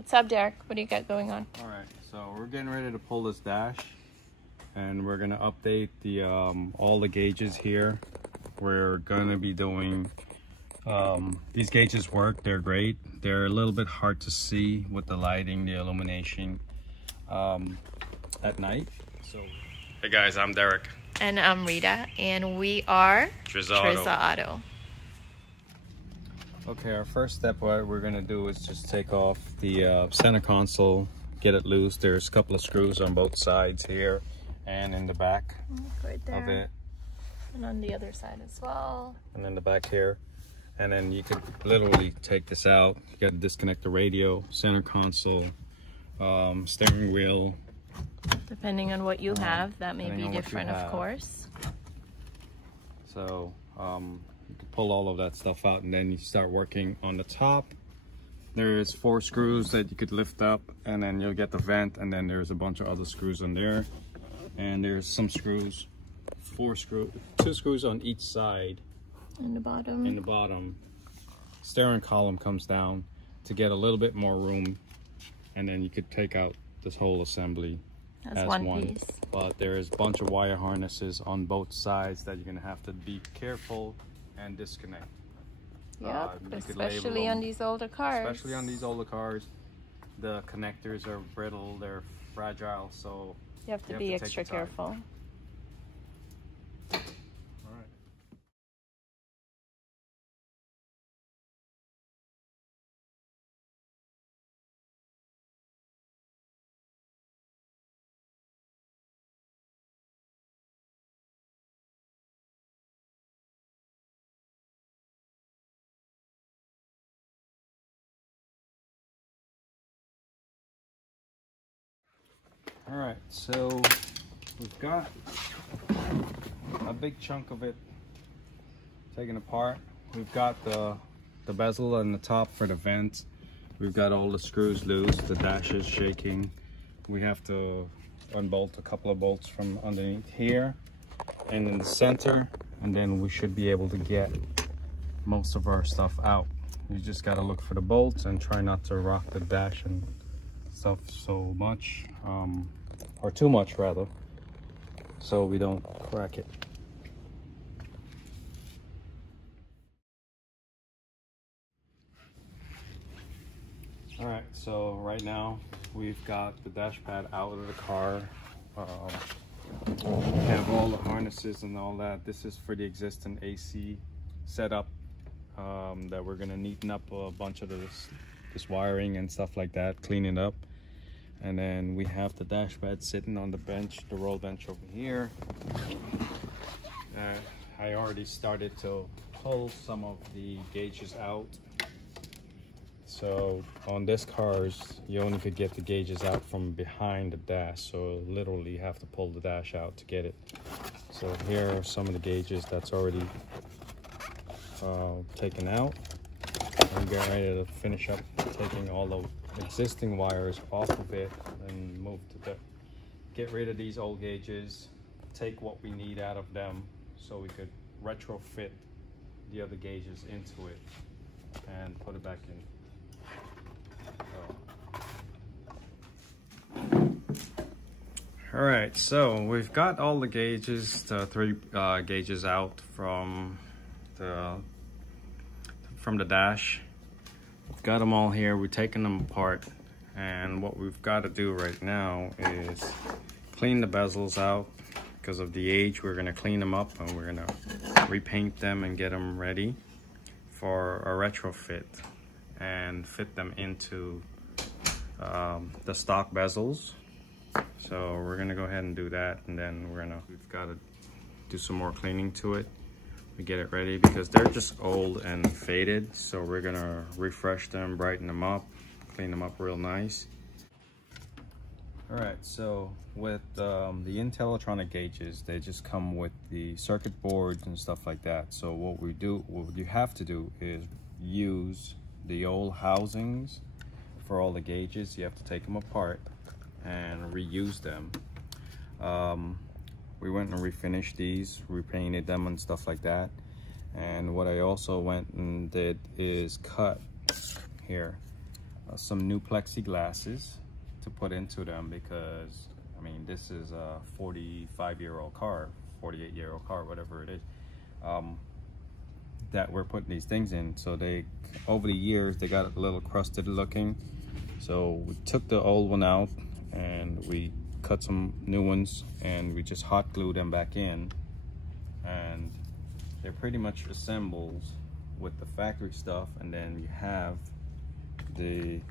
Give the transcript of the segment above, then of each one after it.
What's up, Derek? What do you got going on? All right, so we're getting ready to pull this dash, and we're gonna update the all the gauges here. We're gonna be doing these gauges work. They're great. They're a little bit hard to see with the lighting, the illumination at night. So, hey guys, I'm Derek. And I'm Rita, and we are Trezza Auto. Okay, our first step, what we're gonna do is just take off the center console, get it loose. There's a couple of screws on both sides here and in the back right there. of it. And on the other side as well. And then the back here. And then you could literally take this out. You gotta disconnect the radio, center console, steering wheel. Depending on what you have, that may be different, of course. So, you can pull all of that stuff out, and then you start working on the top. There's 4 screws that you could lift up, and then you'll get the vent, and then there's a bunch of other screws on there. And there's some screws, 2 screws on each side. In the bottom. In the bottom. Steering column comes down to get a little bit more room, and then you could take out this whole assembly as one piece. But there's a bunch of wire harnesses on both sides that you're gonna have to be careful and disconnect. Yep, especially on these older cars. Especially on these older cars, the connectors are brittle, they're fragile, so you have to be extra careful. All right, so we've got a big chunk of it taken apart. We've got the bezel on the top for the vent. We've got all the screws loose, the dash is shaking. We have to unbolt a couple of bolts from underneath here and in the center, and then we should be able to get most of our stuff out. You just got to look for the bolts and try not to rock the dash and stuff so much, or too much rather, so we don't crack it. All right, so right now we've got the dash pad out of the car. We have all the harnesses and all that. This is for the existing AC setup that we're gonna neaten up a bunch of this wiring and stuff like that, clean it up. And then we have the dash pad sitting on the bench, the roll bench over here. I already started to pull some of the gauges out. So on this cars, you only could get the gauges out from behind the dash. So literally you have to pull the dash out to get it. So here are some of the gauges that's already taken out. I'm getting ready to finish up taking all the existing wires off of it and move to get rid of these old gauges, take what we need out of them so we could retrofit the other gauges into it and put it back in. All right, so we've got all the gauges, the 3 gauges out from the dash. We've got them all here. We're taking them apart, and what we've got to do right now is clean the bezels out. Because of the age, we're going to clean them up and we're going to repaint them and get them ready for a retrofit and fit them into the stock bezels. So we're going to go ahead and do that, and then we've got to do some more cleaning to it. We get it ready because they're just old and faded, so we're gonna refresh them, brighten them up, clean them up real nice. All right, so with the Intellitronic gauges, they just come with the circuit boards and stuff like that. So what you have to do is use the old housings for all the gauges. You have to take them apart and reuse them. We went and refinished these, repainted them and stuff like that. And what I also went and did is cut here some new plexiglasses to put into them, because I mean, this is a 45-year-old car, 48-year-old car, whatever it is, that we're putting these things in. So they, over the years, they got a little crusted looking. So we took the old one out and we cut some new ones and we just hot glued them back in, and they're pretty much assembled with the factory stuff. And then you have the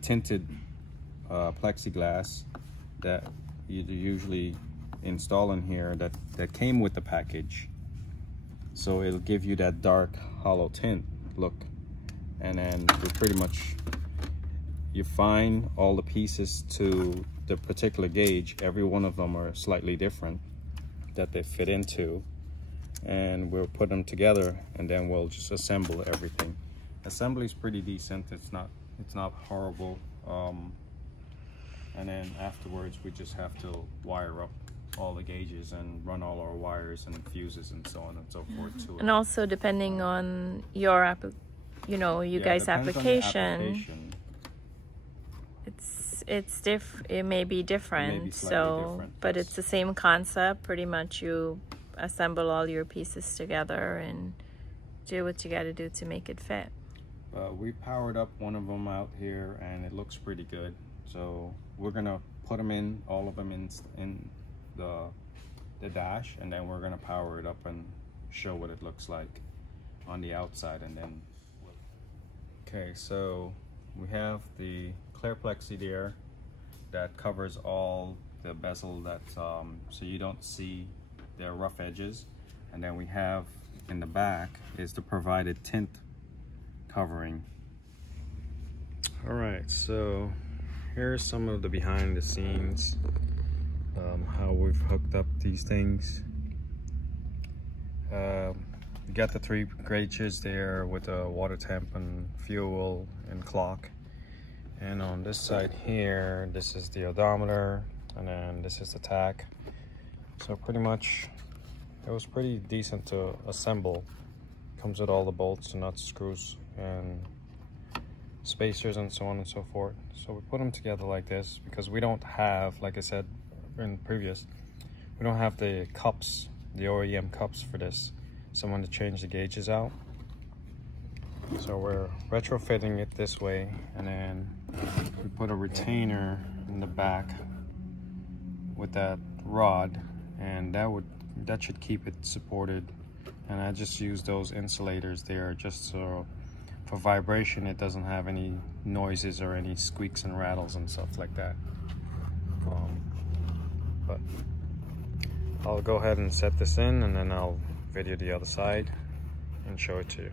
tinted plexiglass that you usually install in here that came with the package. So it'll give you that dark hollow tint look. And then you pretty much, you find all the pieces to the particular gauge. Every one of them are slightly different that they fit into, and we'll put them together and then we'll just assemble everything. Assembly is pretty decent. It's not horrible. And then afterwards we just have to wire up all the gauges and run all our wires and fuses and so on and so forth to it. And also depending on your guys' application, it may be different. But it's the same concept. Pretty much you assemble all your pieces together and do what you got to do to make it fit. We powered up one of them out here and it looks pretty good. So we're gonna put them in, all of them in the dash, and then we're gonna power it up and show what it looks like on the outside. And then okay, so we have the clear plexi there that covers all the bezel, that so you don't see the rough edges. And then we have in the back is the provided tint covering. All right, so here's some of the behind the scenes, how we've hooked up these things. We got the 3 gauges there with the water temp and fuel and clock. And on this side here, this is the odometer, and then this is the tach. So pretty much it was pretty decent to assemble. Comes with all the bolts, nuts, screws, and spacers and so on and so forth. So we put them together like this because we don't have, like I said in previous, we don't have the cups, the OEM cups for this. Someone to change the gauges out. So we're retrofitting it this way, and then we put a retainer in the back with that rod, and that should keep it supported. And I just use those insulators there just so for vibration it doesn't have any noises or any squeaks and rattles and stuff like that. But I'll go ahead and set this in, and then I'll video the other side and show it to you.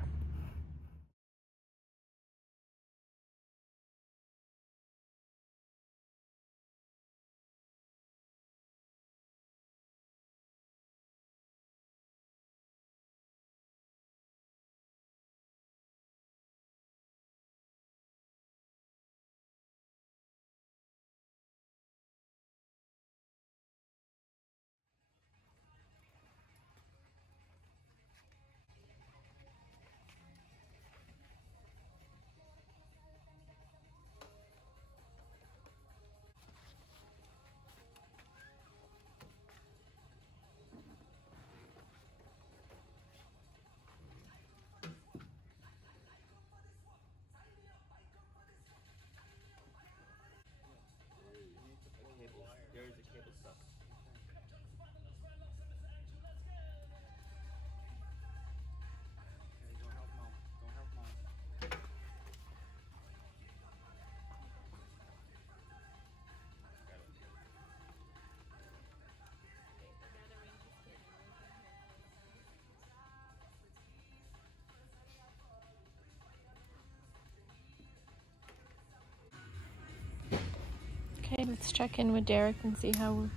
Okay, let's check in with Derek and see how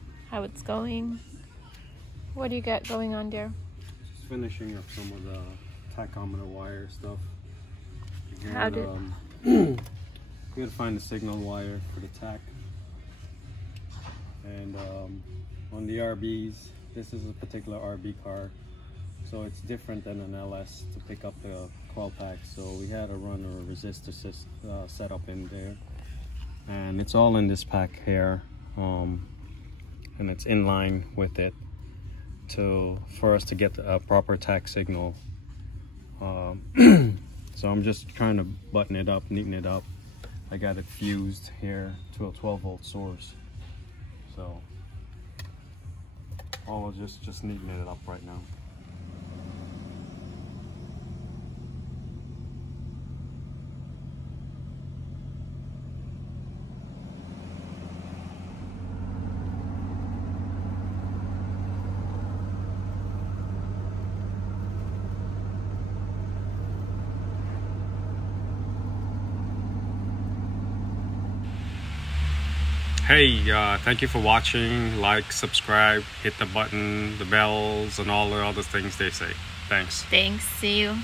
it's going. What do you got going on, Derek? Just finishing up some of the tachometer wire stuff. How did we gotta find the signal wire for the tach. And on the RBs, this is a particular RB car, so it's different than an LS to pick up the coil pack, so we had to run a resistor setup in there, and it's all in this pack here, and it's in line with it for us to get a proper tach signal. So I'm just trying to button it up, neaten it up. I got it fused here to a 12-volt source, so I'll just neaten it up right now. Hey, thank you for watching. Like, subscribe, hit the button, the bells, and all the other things they say. Thanks. Thanks. See you.